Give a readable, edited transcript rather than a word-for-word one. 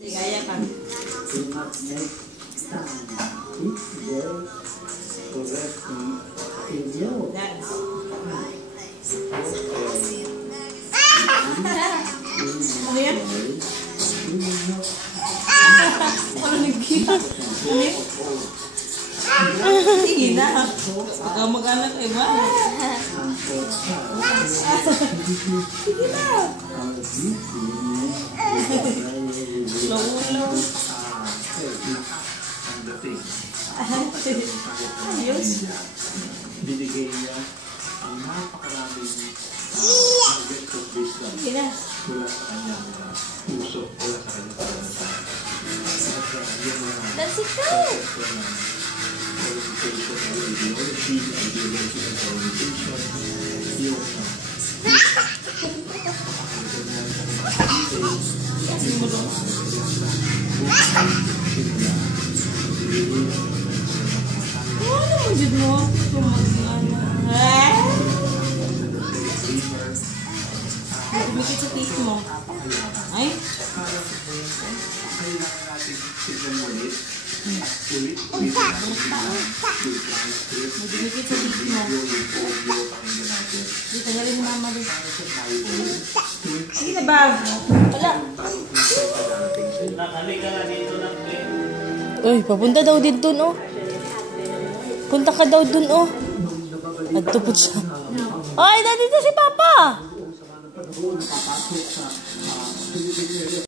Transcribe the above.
Ligaya ka. Dance. Ano yan? Ano nagkita? Sige na. Baka mag-anak iba. Sige na. Ulo-ulo. Ayos. Binigay niya ang napakaraming Sige na. wala sa kanyang puso, wala sa kanyang karanasan. That's it go! Qualification of ideology, ideology of orientation, yung Ano mo dyan mo? Kumikit sa taste mo. Ay? kailangan natin tignan ulit at ulit-ulit Kumikit sa taste mo. Dito nga rin ni mama rin. Sige na ba? Wala. Uy, papunta daw din dun, oh. Punta ka daw dun, oh. At tupot siya. Ay, nandito si Papa!